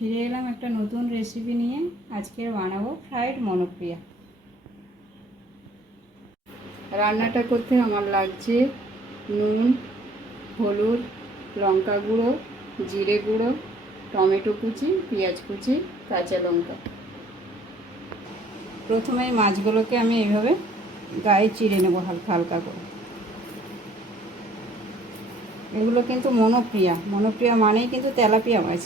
ফিরে এলাম একটা নতুন রেসিপি নিয়ে। আজকে বানাবো ফ্রাইড মনোপ্রিয়া। রান্নাটা করতে আমার লাগছে নুন, হলুদ, লঙ্কা গুঁড়ো, জিরে গুঁড়ো, টমেটো কুচি, পেঁয়াজ কুচি, কাঁচা লঙ্কা। প্রথমে মাছগুলোকে আমি এইভাবে গায়ে চিড়ে নেব হালকা হালকা করে। এগুলো কিন্তু মনোপ্রিয়া। মনোপ্রিয়া মানেই কিন্তু তেলাপিয়া মাছ।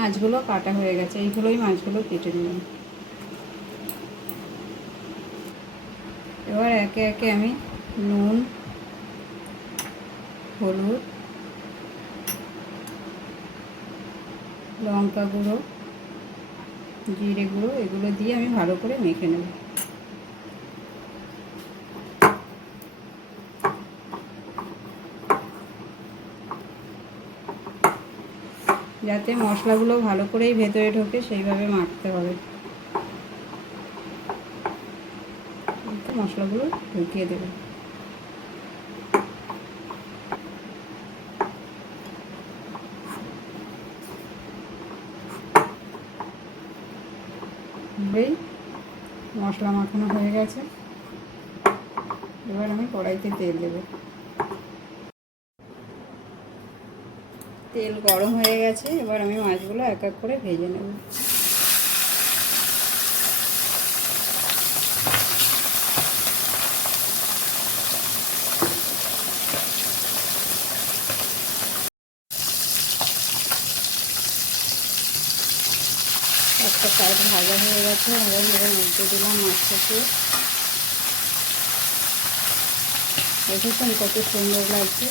মাছগুলো কাটা হয়ে গেছে, এইগুলোই মাছগুলো কেটে নিলাম। এবার একে একে আমি নুন, হলুদ, লঙ্কা গুঁড়ো, জিরে গুঁড়ো, এগুলো দিয়ে আমি ভালো করে মেখে নেব। যাতে মশলাগুলো ভালো করেই ভেতরে ঢোকে, সেইভাবে মাখতে হবে। মশলাগুলো ঢুকিয়ে দেবে। মশলা মাখানো হয়ে গেছে। এবার আমি কড়াইতে তেল দেব। তেল গরম হয়ে গেছে, এবার আমি মাছগুলো এক এক করে ভেজে নেব। একটা সাইড ভাজা হয়ে গেছে, এবার এবার উল্টে দিলাম মাছটাকে। দেখেছেন কত সুন্দর লাগছে?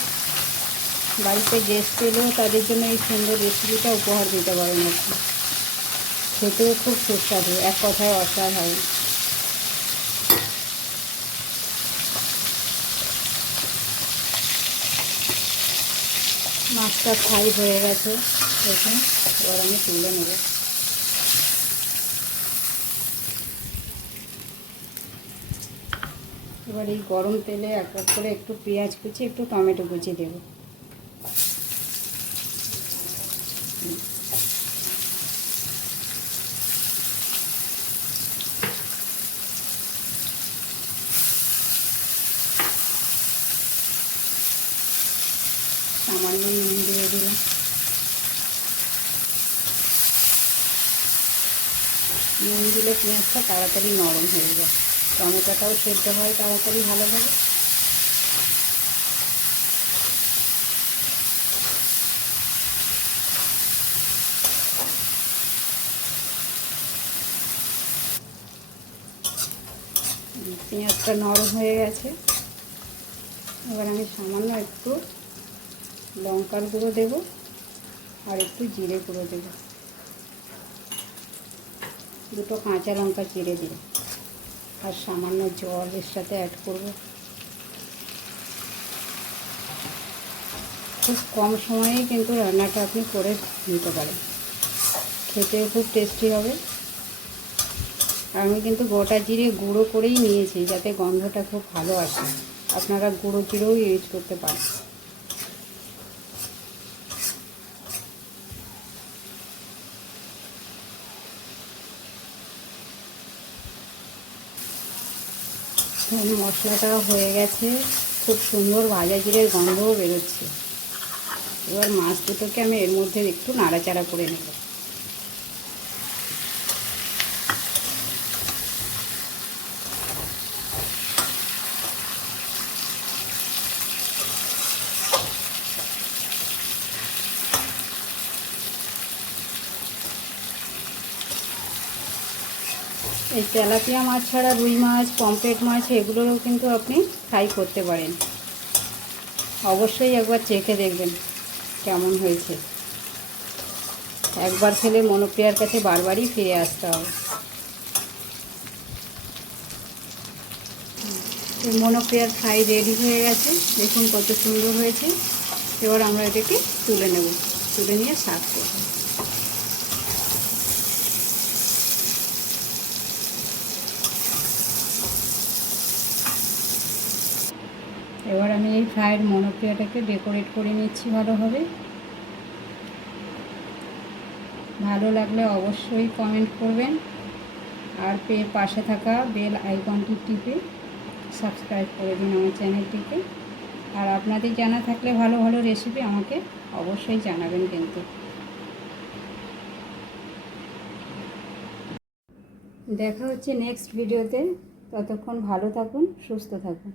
বাড়িতে গেস্ট এলেও তাদের জন্য এই সুন্দর রেসিপিটা উপহার দিতে পারেন আপনি খেতেও খুব সুস্বাদু, এক কথায় অসাধারণ মাছটা ফ্রাই হয়ে গেছে, দেখুন, এবার আমি তুলে নেব। এবার এই গরম তেলে এক এক করে একটু পেঁয়াজ কুচি, একটু টমেটো কুচি দেব। সামান্য নুন দিয়ে দিলাম। নুন দিলে পেঁয়াজটা তাড়াতাড়ি নরম হয়ে যায়। টমেটোটাও সেদ্ধ হয় তাড়াতাড়ি ভালোভাবে। পেঁয়াজটা নরম হয়ে গেছে। এবার আমি সামান্য একটু লঙ্কার গুঁড়ো দেব আর একটু জিরে গুঁড়ো দেব। দুটো কাঁচা লঙ্কা চিড়ে দিই আর সামান্য জল এর সাথে অ্যাড করব। খুব কম সময়েই কিন্তু রান্নাটা আপনি করে নিতে পারেন। খেতেও খুব টেস্টি হবে। আমি কিন্তু গোটা জিরে গুঁড়ো করেই নিয়েছি যাতে গন্ধটা খুব ভালো আসে। আপনারা গুঁড়ো জিরেও ইউজ করতে পারেন। মশলাটা হয়ে গেছে। খুব সুন্দর ভাজা জিরের গন্ধও বেরোচ্ছে। এবার মাছ দুটোকে আমি এর মধ্যে একটু নাড়াচাড়া করে নেব। এই তেলাপিয়া মাছ ছাড়া রুই মাছ, পমফ্রেট মাছ এগুলোরও কিন্তু আপনি ফ্রাই করতে পারেন। অবশ্যই একবার চেখে দেখবেন কেমন হয়েছে। একবার খেলে মনোপ্রিয়ার কাছে বারবারই ফিরে আসতে হবে। মনোপ্রিয়ার ফ্রাই রেডি হয়ে গেছে। দেখুন কত সুন্দর হয়েছে। এবার আমরা এটাকে তুলে নেব। তুলে নিয়ে সার্ভ করব। এবার আমি এই ফ্রায়েড মনোপ্রিয়াটাকে ডেকোরেট করে নিচ্ছি ভালোভাবে। ভালো লাগলে অবশ্যই কমেন্ট করবেন। আর পে পাশে থাকা বেল আইকনটি টিপে সাবস্ক্রাইব করে দিন আমার চ্যানেলটিকে। আর আপনাদের জানা থাকলে ভালো ভালো রেসিপি আমাকে অবশ্যই জানাবেন কিন্তু। দেখা হচ্ছে নেক্সট ভিডিওতে। ততক্ষণ ভালো থাকুন, সুস্থ থাকুন।